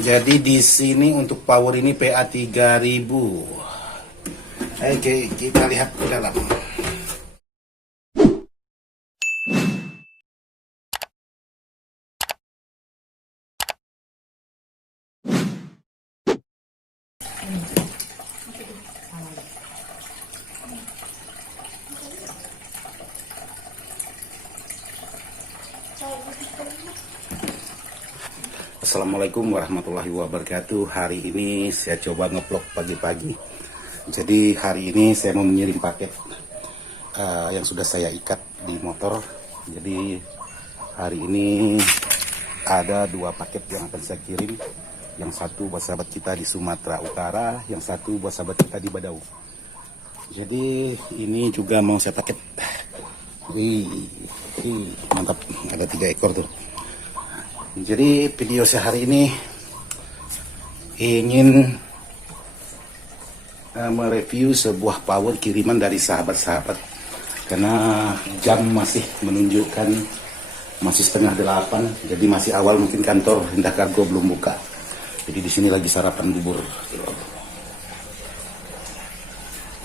Jadi di sini untuk power ini PA 3000. Oke, kita lihat ke dalam. Assalamualaikum warahmatullahi wabarakatuh. Hari ini saya coba nge-vlog pagi-pagi. Jadi hari ini saya mau mengirim paket yang sudah saya ikat di motor. Jadi hari ini ada 2 paket yang akan saya kirim. Yang satu buat sahabat kita di Sumatera Utara, yang satu buat sahabat kita di Badau. Jadi ini juga mau saya paket. Mantap, ada 3 ekor tuh. Jadi video saya hari ini ingin mereview sebuah power kiriman dari sahabat-sahabat, karena jam masih menunjukkan masih setengah 8, jadi masih awal, mungkin kantor Indah Kargo belum buka. Jadi di sini lagi sarapan bubur.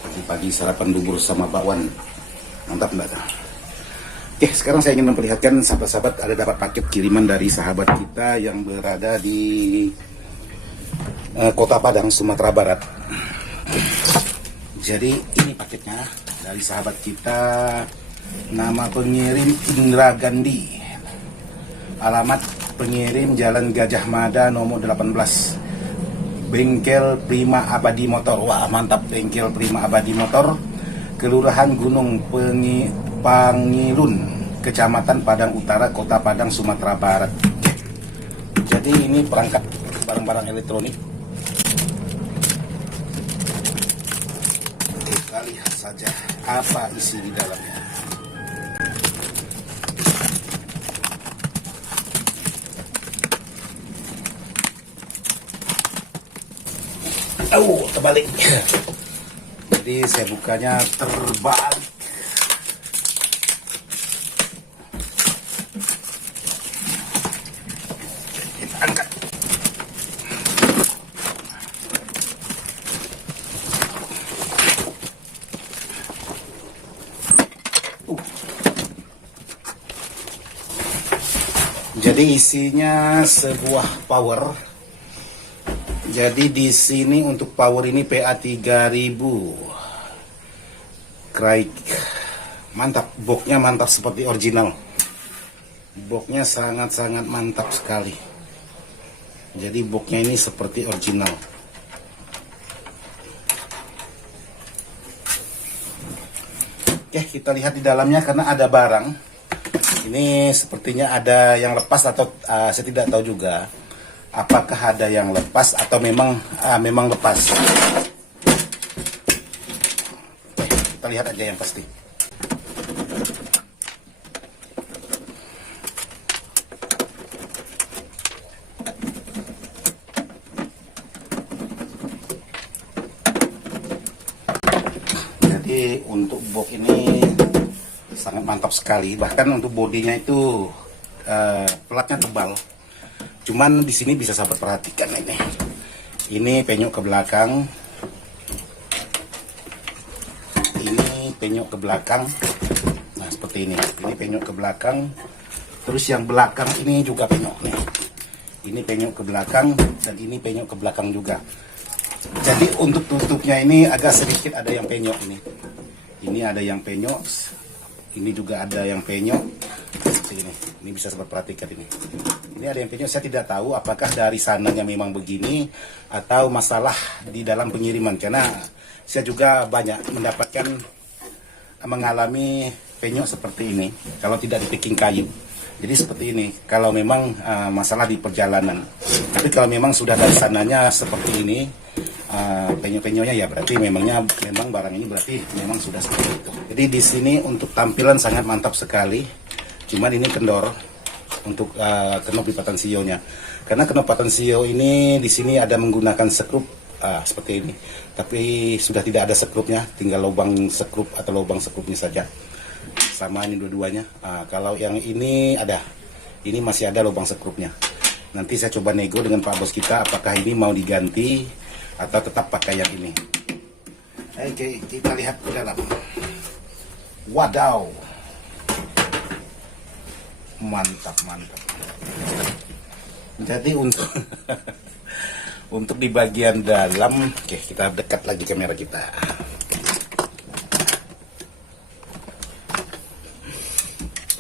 Pagi-pagi sarapan bubur sama bakwan, mantap enggak? Oke, sekarang saya ingin memperlihatkan sahabat-sahabat, ada dapat paket kiriman dari sahabat kita yang berada di Kota Padang, Sumatera Barat. Jadi ini paketnya dari sahabat kita, nama pengirim Indra Gandhi, alamat pengirim Jalan Gajah Mada nomor 18, Bengkel Prima Abadi Motor. Wah, mantap, Bengkel Prima Abadi Motor, Kelurahan Gunung Pangilun, Kecamatan Padang Utara, Kota Padang, Sumatera Barat. Jadi ini perangkat barang-barang elektronik. Kita lihat saja apa isi di dalamnya. Terbalik. Jadi saya bukanya terbalik. Kita angkat. Jadi isinya sebuah power. Jadi di sini untuk power ini PA 3000. Craig. Mantap, boxnya mantap seperti original. Boxnya sangat-sangat mantap sekali. Jadi boxnya ini seperti original. Oke, kita lihat di dalamnya karena ada barang. Ini sepertinya ada yang lepas atau saya tidak tahu juga. Apakah ada yang lepas atau memang lepas. Oke, kita lihat aja yang pasti. Jadi untuk box ini sangat mantap sekali. Bahkan untuk bodinya itu pelatnya tebal. Cuman di sini bisa sahabat perhatikan ini. Ini penyok ke belakang. Ini penyok ke belakang. Nah, seperti ini. Ini penyok ke belakang. Terus yang belakang ini juga penyok nih. Ini penyok ke belakang dan ini penyok ke belakang juga. Jadi untuk tutupnya ini agak sedikit ada yang penyok ini. Ini ada yang penyok. Ini juga ada yang penyok. Seperti ini. Ini bisa sahabat perhatikan ini. Ini ada yang penyok, saya tidak tahu apakah dari sananya memang begini atau masalah di dalam pengiriman, karena saya juga banyak mengalami penyok seperti ini kalau tidak di packing kayu. Jadi seperti ini kalau memang masalah di perjalanan. Tapi kalau memang sudah dari sananya seperti ini, penyok-penyoknya ya berarti memang barang ini berarti memang sudah seperti itu. Jadi di sini untuk tampilan sangat mantap sekali. Cuman ini kendor untuk knop lipatan sionya, karena knop lipatan sio ini di sini ada menggunakan sekrup seperti ini, tapi sudah tidak ada sekrupnya, tinggal lubang sekrup atau lubang sekrupnya saja. Sama ini dua-duanya. Kalau yang ini ada, ini masih ada lubang sekrupnya. Nanti saya coba nego dengan Pak Bos kita apakah ini mau diganti atau tetap pakai yang ini. Oke, kita lihat ke dalam. Wadaw, mantap. Jadi untuk untuk di bagian dalam, oke, kita dekat lagi kamera kita.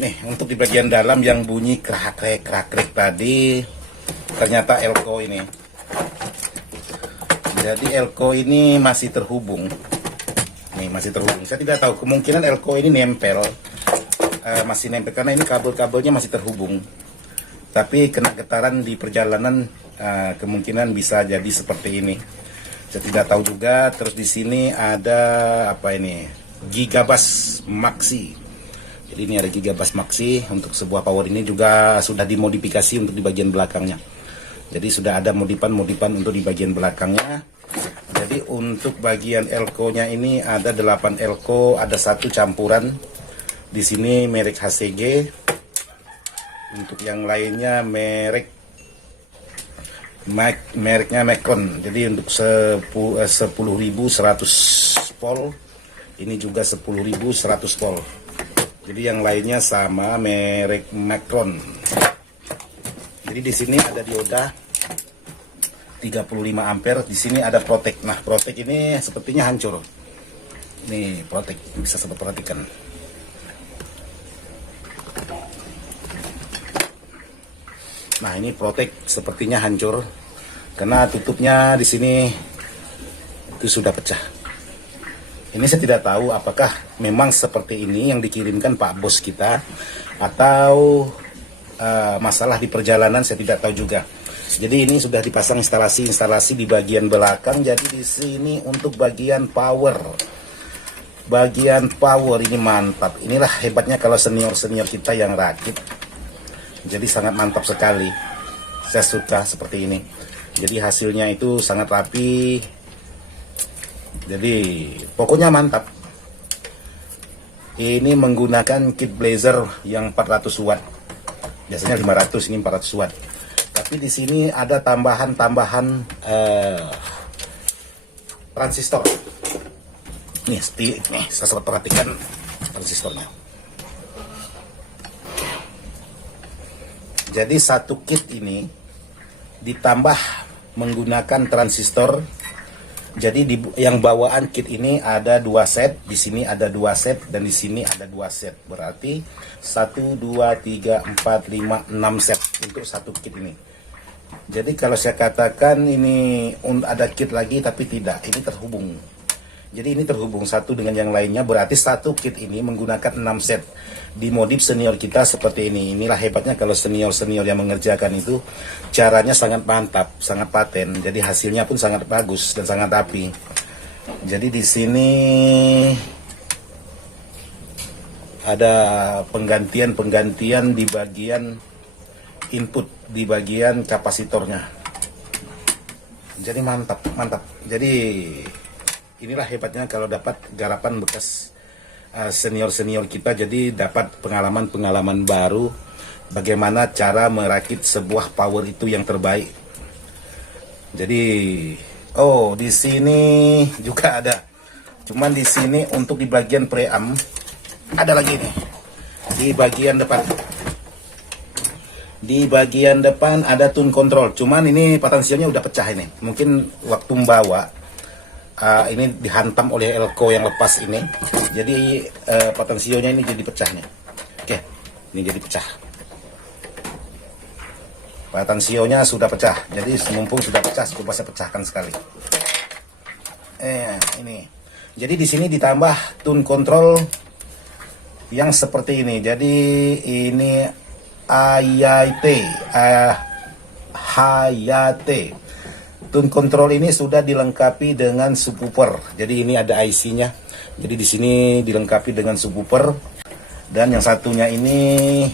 Nih, untuk di bagian dalam yang bunyi krak-krek tadi, ternyata elko ini. Jadi elko ini masih terhubung. Nih, masih terhubung. Saya tidak tahu, kemungkinan elko ini nempel. Masih nempel karena ini kabel-kabelnya masih terhubung. Tapi kena getaran di perjalanan, kemungkinan bisa jadi seperti ini. Saya tidak tahu juga. Terus di sini ada apa ini? Gigabus Maxi. Jadi ini ada Gigabus Maxi. Untuk sebuah power ini juga sudah dimodifikasi untuk di bagian belakangnya. Jadi sudah ada modifan untuk di bagian belakangnya. Jadi untuk bagian elko-nya ini ada 8 elko, ada 1 campuran. Di sini merek HCG. Untuk yang lainnya mereknya Macron. Jadi untuk 10.100 volt, ini juga 10.100 volt. Jadi yang lainnya sama merek Macron. Jadi di sini ada dioda 35 ampere. Di sini ada protek. Nah, protek ini sepertinya hancur. Ini protek, bisa sobat perhatikan. Nah, ini protek sepertinya hancur karena tutupnya di sini itu sudah pecah. Ini saya tidak tahu apakah memang seperti ini yang dikirimkan Pak Bos kita atau masalah di perjalanan, saya tidak tahu juga. Jadi ini sudah dipasang instalasi di bagian belakang. Jadi di sini untuk bagian power. Bagian power ini mantap. Inilah hebatnya kalau senior-senior kita yang rakit. Jadi sangat mantap sekali. Saya suka seperti ini. Jadi hasilnya itu sangat rapi. Jadi pokoknya mantap. Ini menggunakan kit blazer yang 400 watt. Biasanya 500, ini 400 watt. Tapi di sini ada tambahan transistor. Nih, saya perhatikan transistornya. Jadi satu kit ini ditambah menggunakan transistor. Jadi yang bawaan kit ini ada 2 set, di sini ada 2 set, dan di sini ada 2 set. Berarti 1, 2, 3, 4, 5, 6 set untuk satu kit ini. Jadi kalau saya katakan ini ada kit lagi, tapi tidak, ini terhubung. Jadi ini terhubung satu dengan yang lainnya, berarti satu kit ini menggunakan 6 set. Dimodif senior kita seperti ini. Inilah hebatnya kalau senior-senior yang mengerjakan itu, caranya sangat mantap, sangat paten. Jadi hasilnya pun sangat bagus dan sangat rapi. Jadi di sini ada penggantian di bagian input, di bagian kapasitornya. Jadi mantap. Jadi inilah hebatnya kalau dapat garapan bekas senior-senior kita, jadi dapat pengalaman baru bagaimana cara merakit sebuah power itu yang terbaik. Jadi di sini juga ada. Cuman di sini untuk di bagian preamp ada lagi nih. Di bagian depan. Di bagian depan ada tune control. Cuman ini potensialnya udah pecah ini. Mungkin waktu membawa ini dihantam oleh elko yang lepas ini, jadi potensionya ini jadi pecah nih. Oke, ini jadi pecah. Potensionya sudah pecah. Jadi mumpung sudah pecah, coba saya pecahkan sekali. Ini. Jadi di sini ditambah tune control yang seperti ini. Jadi ini Hayate. Tune control ini sudah dilengkapi dengan subwoofer. Jadi ini ada IC-nya. Jadi di sini dilengkapi dengan subwoofer. Dan yang satunya ini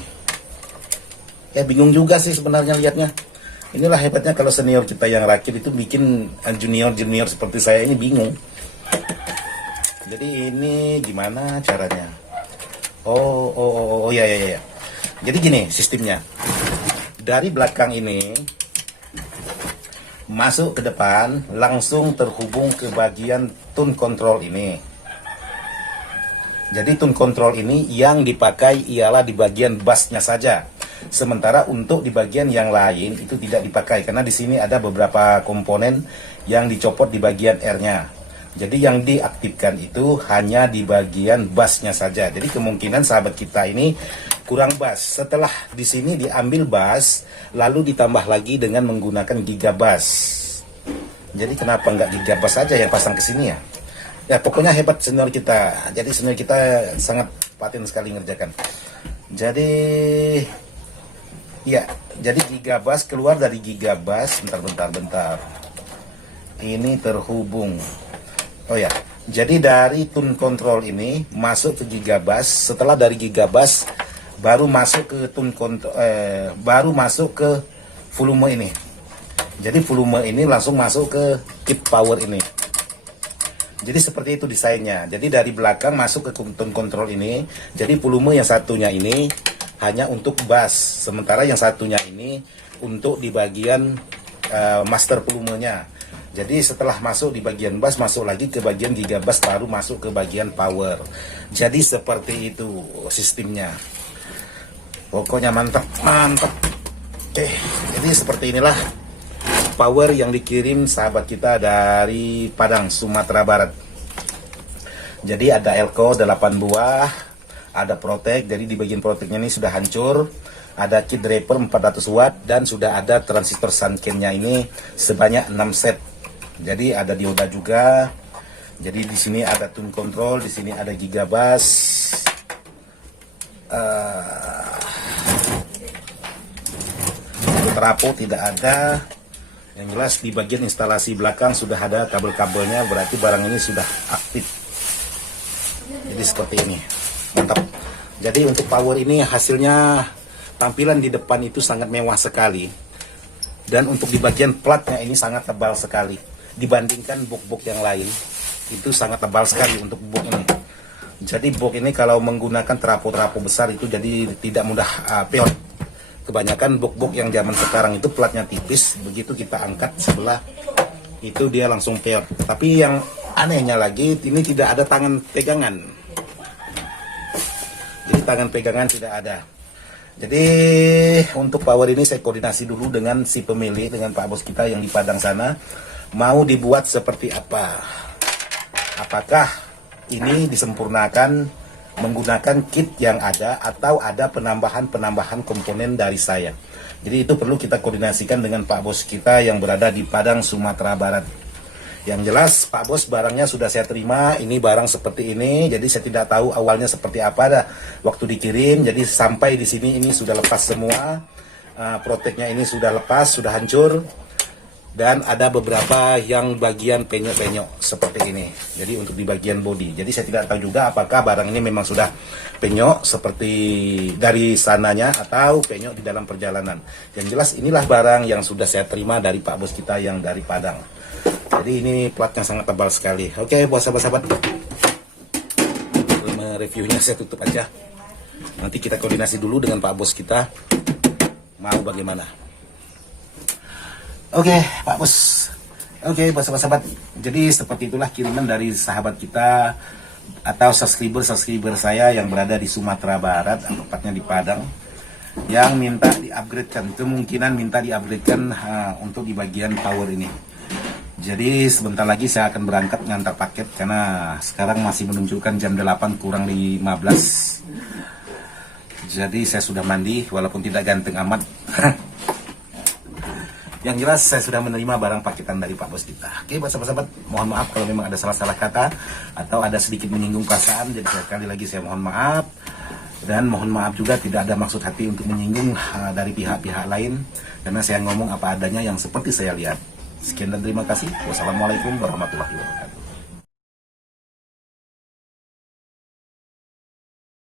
bingung juga sih sebenarnya lihatnya. Inilah hebatnya kalau senior kita yang rakit itu bikin junior seperti saya ini bingung. Jadi ini gimana caranya? Ya. Jadi gini sistemnya. dari belakang ini masuk ke depan, langsung terhubung ke bagian tune control ini. Jadi tune control ini yang dipakai ialah di bagian bassnya saja. Sementara untuk di bagian yang lain itu tidak dipakai karena di sini ada beberapa komponen yang dicopot di bagian R-nya. Jadi yang diaktifkan itu hanya di bagian bassnya saja. Jadi kemungkinan sahabat kita ini kurang bass. Setelah di sini diambil bass, lalu ditambah lagi dengan menggunakan gigabass. Jadi kenapa nggak gigabass saja yang pasang ke sini ya? Ya pokoknya hebat senior kita. Jadi senior kita sangat paten sekali ngerjakan. Jadi ya, jadi gigabass keluar dari gigabass. Bentar. Ini terhubung. Oh ya, jadi dari tune control ini masuk ke gigabass. Setelah dari gigabass baru masuk ke tune control, baru masuk ke volume ini. Jadi volume ini langsung masuk ke kit power ini. Jadi seperti itu desainnya. Jadi dari belakang masuk ke tune control ini. Jadi volume yang satunya ini hanya untuk bass, sementara yang satunya ini untuk di bagian master volumenya. Jadi setelah masuk di bagian bass, masuk lagi ke bagian gigabass, baru masuk ke bagian power. Jadi seperti itu sistemnya. Pokoknya mantap. Oke, jadi seperti inilah power yang dikirim sahabat kita dari Padang, Sumatera Barat. Jadi ada elko 8 buah, ada protek, jadi di bagian proteknya ini sudah hancur. Ada kit driver 400 watt dan sudah ada transistor sunken-nya ini sebanyak 6 set. Jadi ada dioda juga. Jadi di sini ada tune control, di sini ada gigabass. Trafo tidak ada. Yang jelas di bagian instalasi belakang sudah ada kabel-kabelnya, berarti barang ini sudah aktif. Jadi seperti ini. Mantap. Jadi untuk power ini hasilnya tampilan di depan itu sangat mewah sekali. Dan untuk di bagian platnya ini sangat tebal sekali. Dibandingkan box-box yang lain, itu sangat tebal sekali untuk box ini. Jadi box ini kalau menggunakan trafo-trafo besar itu jadi tidak mudah peot. Kebanyakan box-box yang zaman sekarang itu platnya tipis, begitu kita angkat sebelah itu dia langsung peot. Tapi yang anehnya lagi ini tidak ada tangan pegangan. Jadi tangan pegangan tidak ada. Jadi untuk power ini saya koordinasi dulu dengan si pemilik, dengan Pak Bos kita yang di Padang sana, mau dibuat seperti apa. Apakah ini disempurnakan menggunakan kit yang ada atau ada penambahan komponen dari saya. Jadi itu perlu kita koordinasikan dengan Pak Bos kita yang berada di Padang, Sumatera Barat. Yang jelas Pak Bos barangnya sudah saya terima, ini barang seperti ini. Jadi saya tidak tahu awalnya seperti apa dah waktu dikirim. Jadi sampai di sini ini sudah lepas semua. Proteknya ini sudah lepas, sudah hancur. Dan ada beberapa yang bagian penyok-penyok seperti ini. Jadi untuk di bagian bodi. Jadi saya tidak tahu juga apakah barang ini memang sudah penyok seperti dari sananya atau penyok di dalam perjalanan. Yang jelas inilah barang yang sudah saya terima dari Pak Bos kita yang dari Padang. Jadi ini platnya sangat tebal sekali. Oke, buat sahabat-sahabat, reviewnya saya tutup aja. Nanti kita koordinasi dulu dengan Pak Bos kita mau bagaimana. Oke, Pak Bos. Oke, buat sahabat-sahabat. Jadi seperti itulah kiriman dari sahabat kita atau subscriber saya yang berada di Sumatera Barat, tepatnya di Padang, yang minta di-upgradekan. Kemungkinan minta di-upgradekan untuk di bagian power ini. Jadi sebentar lagi saya akan berangkat ngantar paket karena sekarang masih menunjukkan jam 8 kurang 15. Jadi saya sudah mandi walaupun tidak ganteng amat. Yang jelas saya sudah menerima barang paketan dari Pak Bos kita. Oke, buat sahabat-sahabat, mohon maaf kalau memang ada salah-salah kata atau ada sedikit menyinggung perasaan. Jadi sekali lagi saya mohon maaf. Dan mohon maaf juga tidak ada maksud hati untuk menyinggung dari pihak-pihak lain. Karena saya ngomong apa adanya yang seperti saya lihat. Sekian dan terima kasih. Wassalamualaikum warahmatullahi wabarakatuh.